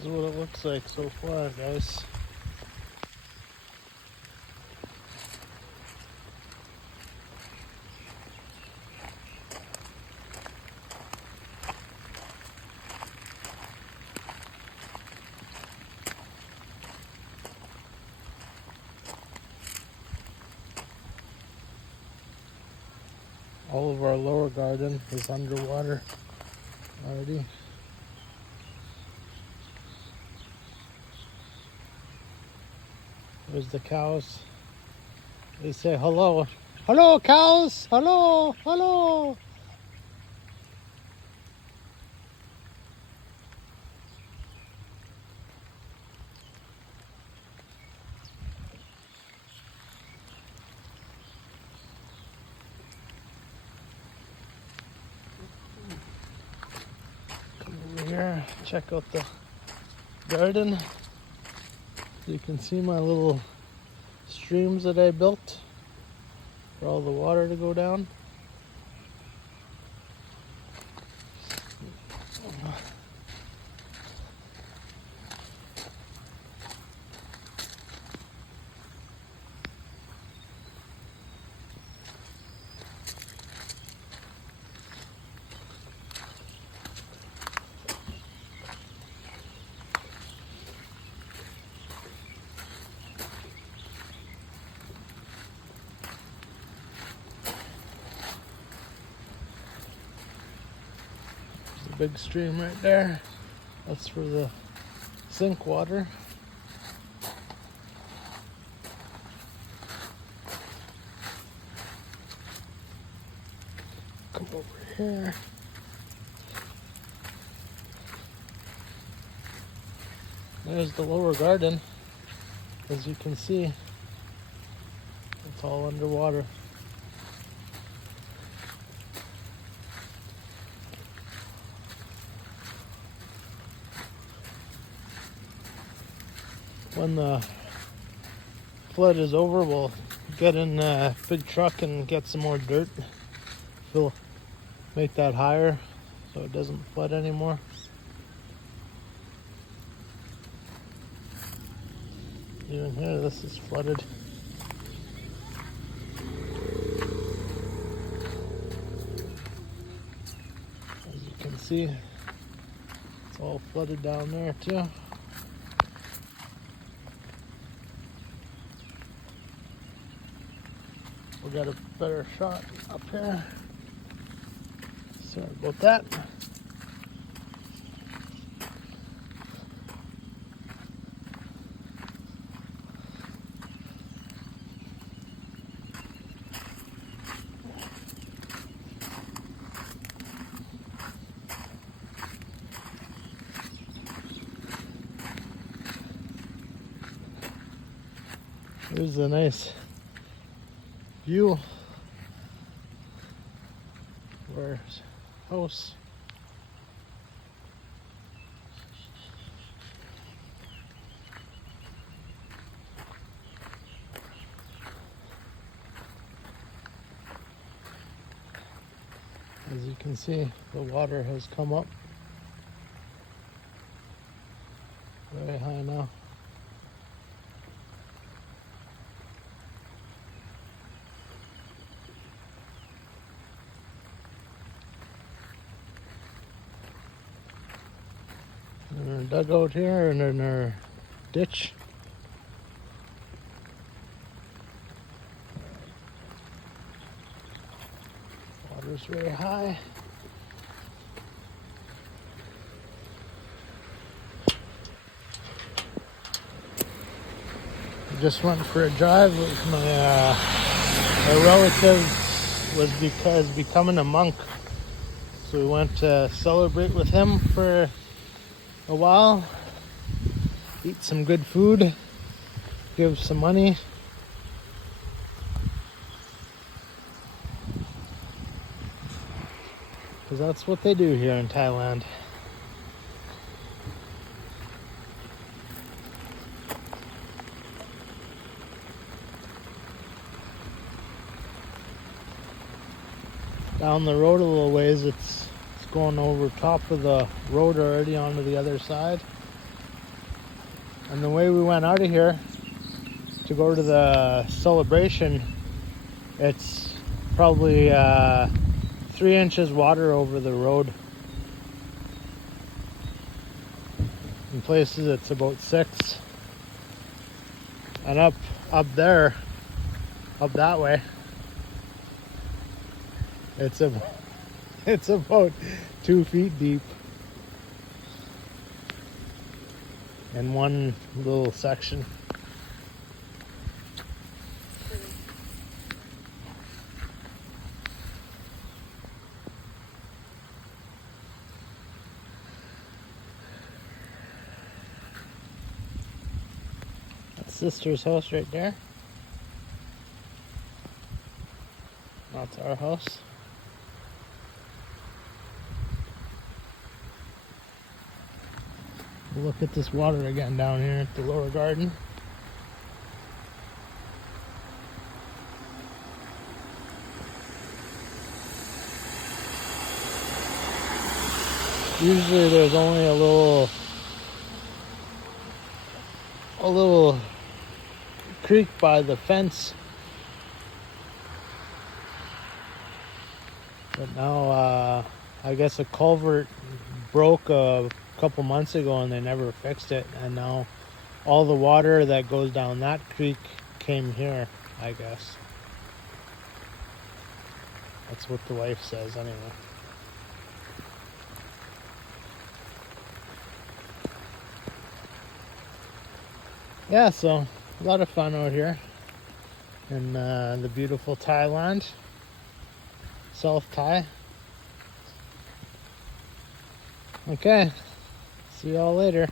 This is what it looks like so far, guys. All of our lower garden is underwater already. There's the cows. They say hello. Hello, cows! Hello! Hello! Come over here, check out the garden. You can see my little streams that I built for all the water to go down. Big stream right there. That's for the sink water. Come over here. There's the lower garden. As you can see, it's all underwater. When the flood is over, we'll get in a big truck and get some more dirt. We'll make that higher so it doesn't flood anymore. Even here, this is flooded. As you can see, it's all flooded down there too. We got a better shot up here. Sorry about that. Here's a nice view of our house. As you can see, the water has come up very high now. In our dugout here and in our ditch. Water's very high. I just went for a drive with my relative was becoming a monk. So we went to celebrate with him for a while, eat some good food, give some money. Because that's what they do here in Thailand. Down the road a little ways, it's going over top of the road already onto the other side. And the way we went out of here to go to the celebration, it's probably 3 inches water over the road. In places it's about 6. And up there, up that way, it's about 2 feet deep in one little section. That's sister's house right there. That's our house. Look at this water again down here at the lower garden. Usually there's only a little creek by the fence. But now I guess a culvert broke a couple months ago and they never fixed it, and now all the water that goes down that creek came here, I guess. That's what the wife says anyway. Yeah, so a lot of fun out here in the beautiful Thailand, South Thai. Okay, see y'all later.